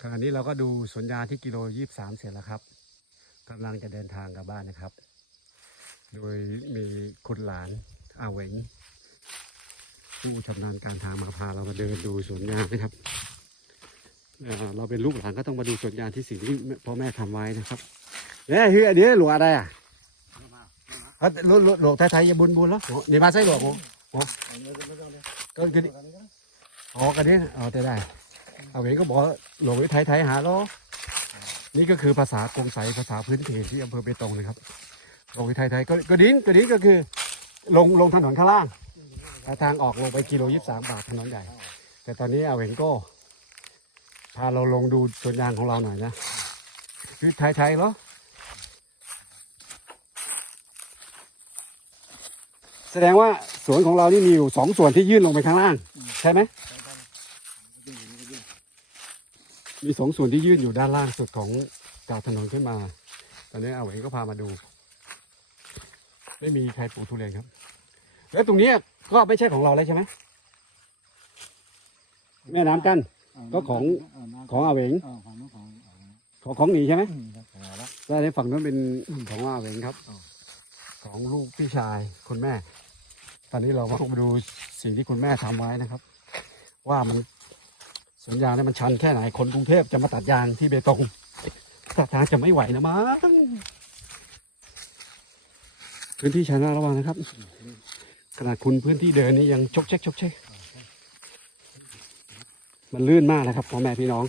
ขณะนี้เราก็ดูสวนยางที่กิโลยี่สามเสร็จแล้วครับกำลังจะเดินทางกลับบ้านนะครับ โดยมีคุณหลานอาเหวงผู้ชำนาญการทางมาพาเรามาเดินดูสวนยางนะครับเราเป็นลูกหลานก็ต้องมาดูสวนยางที่สิ่งที่พ่อแม่ทำไว้นะครับเนี่ยคืออันนี้หลวงอะไรอะหลวงหลวงไทยๆอย่าบุญบุญแล้วนี่มาใส่หลวงโอ้โหก็คือนี่อ๋อกันนี้อ๋อได้ได้ อาเหวงก็บอกว่าหลวงไทยไทยหาล้อนี่ก็คือภาษากงไสภาษาพื้นถิ่นที่อำเภอเบตงนะครับหลวงไปไทยก็ก็ดิ้นก็ดิ้นก็คือ ลงลงถนนข้างล่างทางออกลงไปกิโลยี่สามบาทถนนใหญ่ แต่ตอนนี้อาเหวงก็ พาเราลงดูสวนยางของเราหน่อยนะคือไทยๆเหรอแสดงว่าสวนของเรานี่มีอยู่สองส่วนที่ยื่นลงไปข้างล่าง ใช่ไหม มีสองส่วนที่ยื่นอยู่ด้านล่างสุดของจากถนนขึ้นมา ตอนนี้อาเหวงก็พามาดู ไม่มีใครปลูกทุเรียนครับ แล้วตรงเนี้ยก็ไม่ใช่ของเราแล้วใช่ไหมแม่น้ำกันก็ของของอาเหวงเออของนู้นของของของหนีใช่ไหมอืมครับของเราละแล้วในฝั่งนู้นเป็นของอาเหวงครับของลูกพี่ชายคุณแม่ ตอนนี้เรามาดูสิ่งที่คุณแม่ทำไว้นะครับ ว่ามัน สวนยางเนี่ยมันชันแค่ไหนคนกรุงเทพจะมาตัดยางที่เบตงตัดทางจะไม่ไหวนะมั้งพื้นที่ชันมากระวังนะครับขนาดคุณพื้นที่เดินนี่ยังชกเช็คชกเช็คมันลื่นมากนะครับพ่อแม่พี่น้อง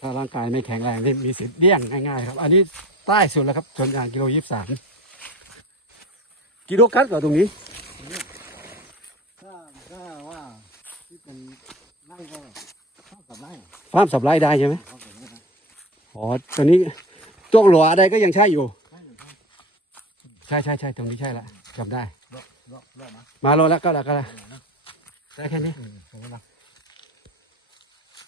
ถ้าร่างกายไม่แข็งแรงนี่มีสิทธิ์เลี่ยงง่ายๆครับ อันนี้ใต้สุดแล้วครับชนยางกิโลยี่สิบสามกิโลกัดกว่าตรงนี้ถ้าถ้าว่าที่เป็นไร่ก็ เท่ากับไร่ฟาร์มสับไร่ได้ใช่ไหมเท่ากับไร่นะอ๋อตอนนี้จ้วงหลัวอะไรก็ยังใช่อยู่ ใช่ใช่ใช่ใช่ใช่ตรงนี้ใช่ละจำได้รอบรอบรอบนะมาโลแล้วก็แล้วก็แล้วได้แค่นี้อืมผมก็นะ